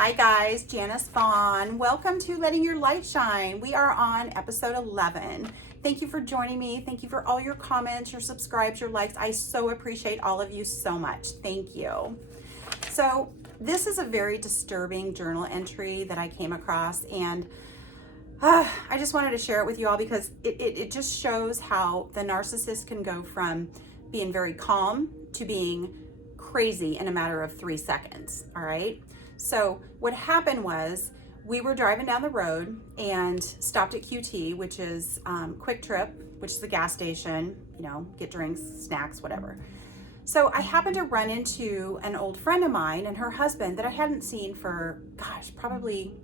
Hi guys, Janice Vaughn. Welcome to Letting Your Light Shine. We are on episode 11. Thank you for joining me. Thank you for all your comments, your subscribes, your likes. I so appreciate all of you so much. Thank you. So this is a very disturbing journal entry that I came across, and I just wanted to share it with you all because it just shows how the narcissist can go from being very calm to being crazy in a matter of 3 seconds. All right. So what happened was we were driving down the road and stopped at QT, which is Quick Trip, which is the gas station, get drinks, snacks, whatever. So I happened to run into an old friend of mine and her husband that I hadn't seen for, probably,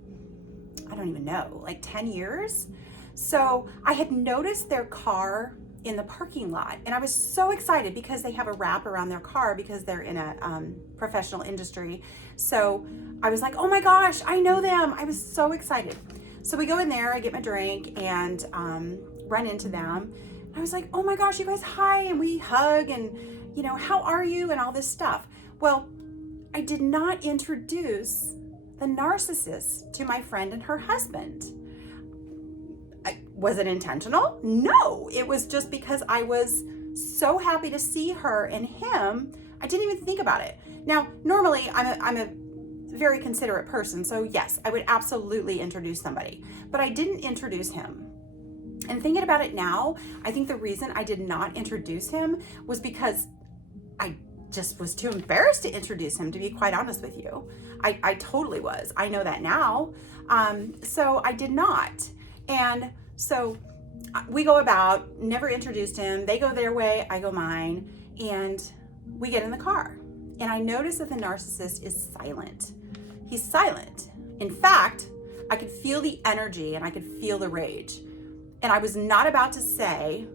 I don't even know, like 10 years. So I had noticed their car in the parking lot, and I was so excited because they have a wrap around their car because they're in a professional industry. So I was like, oh my gosh, I know them. I was so excited. So we go in there, I get my drink and run into them. I was like, oh my gosh, you guys, hi. And we hug and, how are you? And all this stuff. Well, I did not introduce the narcissist to my friend and her husband. Was it intentional? No, it was just because I was so happy to see her and him. I didn't even think about it. Now, normally I'm a very considerate person. So yes, I would absolutely introduce somebody, but I didn't introduce him. And thinking about it now, I think the reason I did not introduce him was because I just was too embarrassed to introduce him, to be quite honest with you. I totally was. I know that now. So I did not. And so we go about, never introduced him. They go their way, I go mine, and we get in the car. And I notice that the narcissist is silent. He's silent. In fact, I could feel the energy and I could feel the rage. And I was not about to say,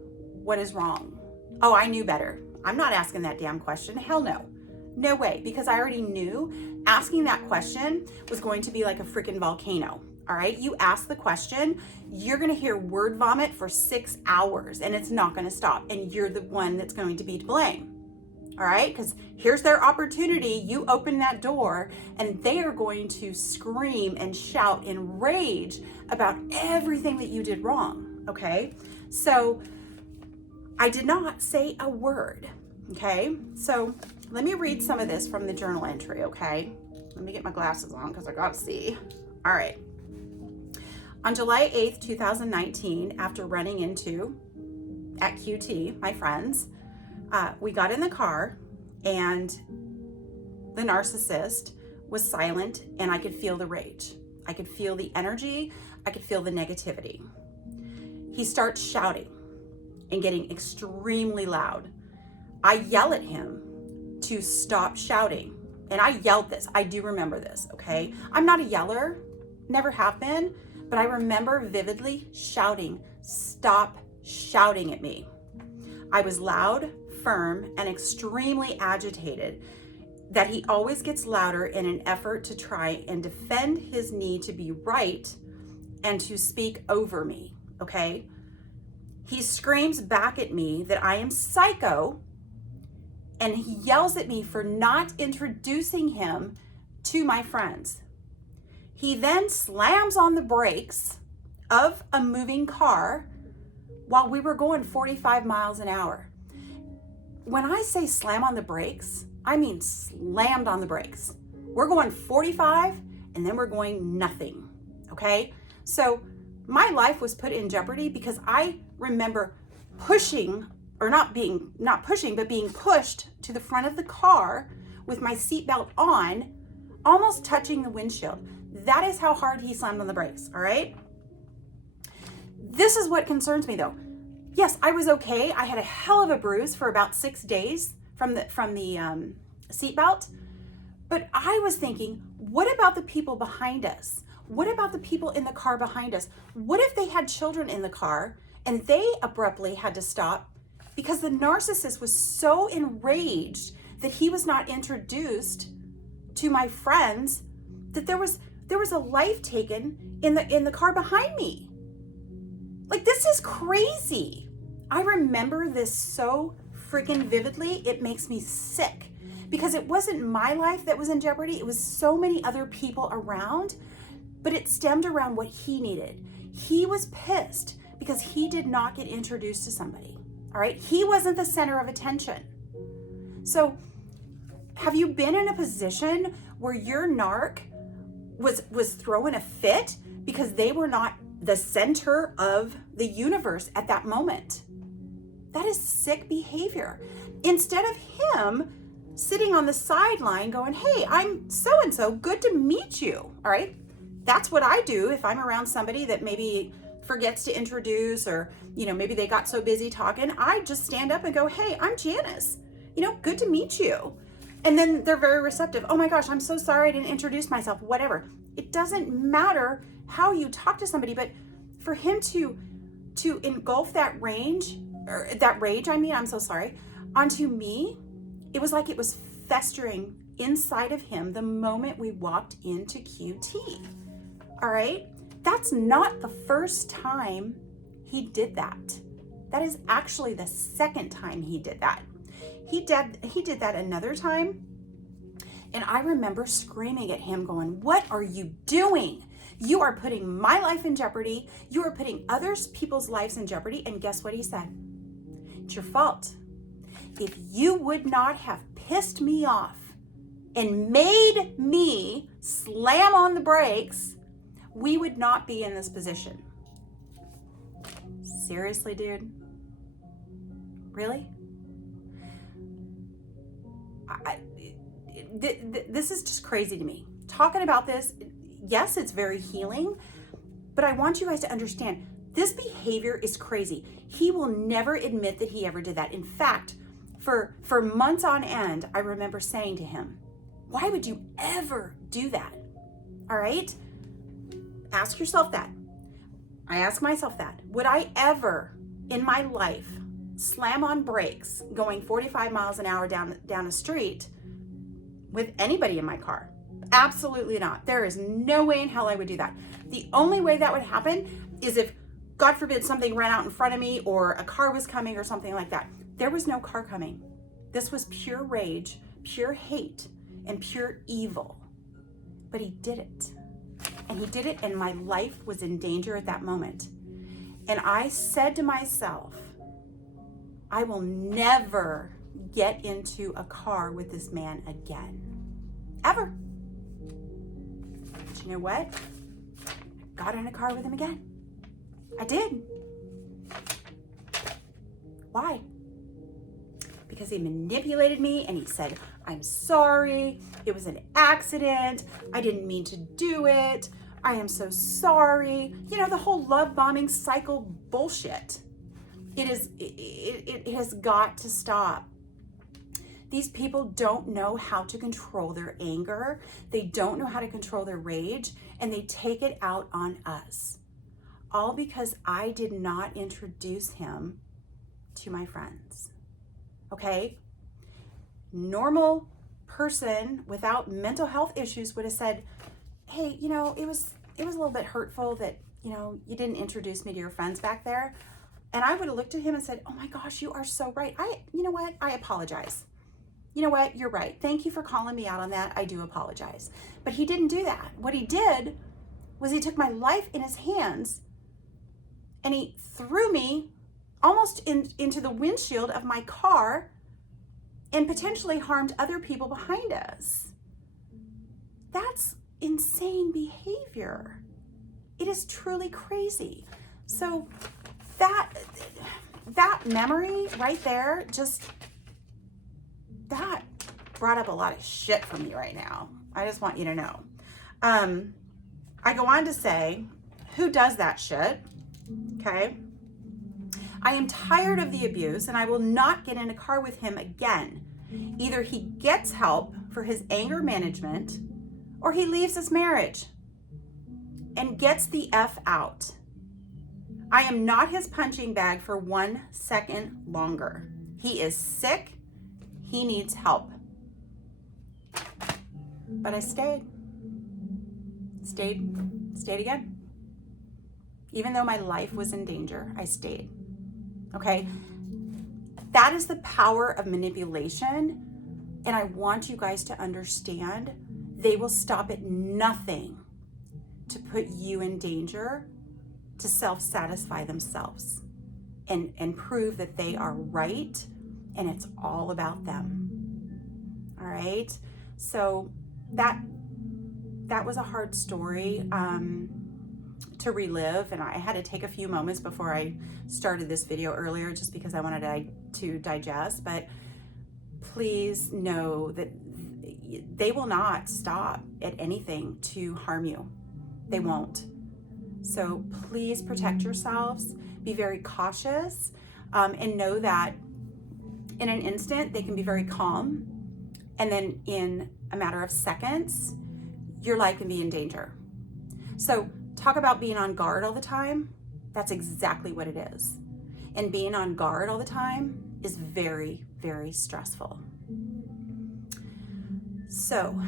what is wrong? Oh, I knew better. I'm not asking that damn question. Hell no. No way, because I already knew asking that question was going to be like a freaking volcano. All right, you ask the question, you're going to hear word vomit for 6 hours and it's not going to stop. And you're the one that's going to be to blame. All right, because here's their opportunity. You open that door and they are going to scream and shout in rage about everything that you did wrong. Okay, so I did not say a word. Okay, so let me read some of this from the journal entry. Okay, let me get my glasses on because I got to see. All right. On July 8th, 2019, after running into, at QT, my friends, we got in the car and the narcissist was silent and I could feel the rage. I could feel the energy. I could feel the negativity. He starts shouting and getting extremely loud. I yell at him to stop shouting. And I yelled this. I do remember this, okay? I'm not a yeller, never have been. But I remember vividly shouting, stop shouting at me. I was loud, firm, and extremely agitated that he always gets louder in an effort to try and defend his need to be right and to speak over me, okay? He screams back at me that I am psycho, and he yells at me for not introducing him to my friends. He then slams on the brakes of a moving car while we were going 45 miles an hour. When I say slam on the brakes, I mean slammed on the brakes. We're going 45 and then we're going nothing, okay? So my life was put in jeopardy because I remember pushing, or not pushing, but being pushed to the front of the car with my seatbelt on, almost touching the windshield. That is how hard he slammed on the brakes, all right? This is what concerns me though. Yes, I was okay. I had a hell of a bruise for about 6 days from the seatbelt. But I was thinking, what about the people behind us? What about the people in the car behind us? What if they had children in the car and they abruptly had to stop because the narcissist was so enraged that he was not introduced to my friends that there was a life taken in the car behind me. Like, this is crazy. I remember this so freaking vividly. It makes me sick because it wasn't my life that was in jeopardy. It was so many other people around, but it stemmed around what he needed. He was pissed because he did not get introduced to somebody. All right. He wasn't the center of attention. So have you been in a position where your narc was throwing a fit because they were not the center of the universe at that moment? That is sick behavior. Instead of him sitting on the sideline going, hey, I'm so-and-so, good to meet you. All right. That's what I do if I'm around somebody that maybe forgets to introduce, or, maybe they got so busy talking. I just stand up and go, hey, I'm Janice, good to meet you. And then they're very receptive. Oh my gosh, I'm so sorry I didn't introduce myself, whatever. It doesn't matter how you talk to somebody, but for him to engulf that rage, onto me, it was like it was festering inside of him the moment we walked into QT. All right? That's not the first time he did that. That is actually the second time he did that. He did that another time, and I remember screaming at him going, what are you doing? You are putting my life in jeopardy. You are putting other people's lives in jeopardy. And guess what he said? It's your fault. If you would not have pissed me off and made me slam on the brakes, we would not be in this position. Seriously, dude? Really? This is just crazy to me. Talking about this, yes, it's very healing, but I want you guys to understand this behavior is crazy. He will never admit that he ever did that. In fact, for months on end, I remember saying to him, why would you ever do that? All right? Ask yourself that. I ask myself that. Would I ever in my life slam on brakes going 45 miles an hour down a street with anybody in my car? Absolutely not. There is no way in hell I would do that. The only way that would happen is if, God forbid, something ran out in front of me or a car was coming or something like that. There was no car coming. This was pure rage, pure hate, and pure evil. But he did it. And he did it, and my life was in danger at that moment. And I said to myself, I will never get into a car with this man again. Ever. But you know what? Got in a car with him again. I did. Why? Because he manipulated me and he said, I'm sorry. It was an accident. I didn't mean to do it. I am so sorry. The whole love bombing cycle bullshit. It has got to stop. These people don't know how to control their anger. They don't know how to control their rage, and they take it out on us. All because I did not introduce him to my friends. Okay? Normal person without mental health issues would have said, hey, it was a little bit hurtful that, you didn't introduce me to your friends back there. And I would have looked at him and said, oh my gosh, you are so right. You know what? I apologize. You know what? You're right. Thank you for calling me out on that. I do apologize. But he didn't do that. What he did was he took my life in his hands and he threw me almost into the windshield of my car and potentially harmed other people behind us. That's insane behavior. It is truly crazy. So that memory right there, that brought up a lot of shit for me right now. I just want you to know. I go on to say, who does that shit? Okay. I am tired of the abuse and I will not get in a car with him again. Either he gets help for his anger management or he leaves his marriage and gets the F out. I am not his punching bag for 1 second longer. He is sick. He needs help. But I stayed again. Even though my life was in danger, I stayed. Okay? That is the power of manipulation And I want you guys to understand they will stop at nothing to put you in danger, to self-satisfy themselves and prove that they are right and it's all about them. All right? So that was a hard story to relive, and I had to take a few moments before I started this video earlier just because I wanted to digest. But please know that they will not stop at anything to harm you. They won't. So please protect yourselves, be very cautious, and know that in an instant they can be very calm, and then in a matter of seconds your life can be in danger. So talk about being on guard all the time. That's exactly what it is. And being on guard all the time is very, very stressful. So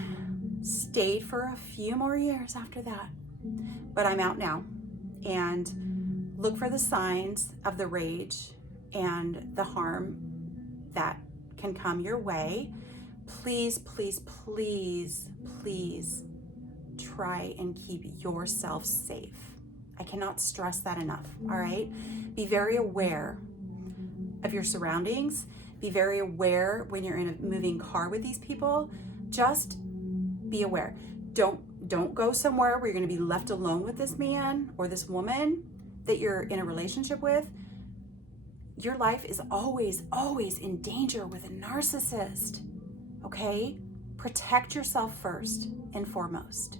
stayed for a few more years after that, but I'm out now. And look for the signs of the rage and the harm that can come your way. Please, please, please, please try and keep yourself safe. I cannot stress that enough, all right? Be very aware of your surroundings. Be very aware when you're in a moving car with these people. Just be aware. Don't go somewhere where you're going to be left alone with this man or this woman that you're in a relationship with. Your life is always, always in danger with a narcissist, okay? Protect yourself first and foremost.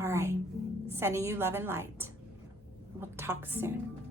All right, sending you love and light. We'll talk soon.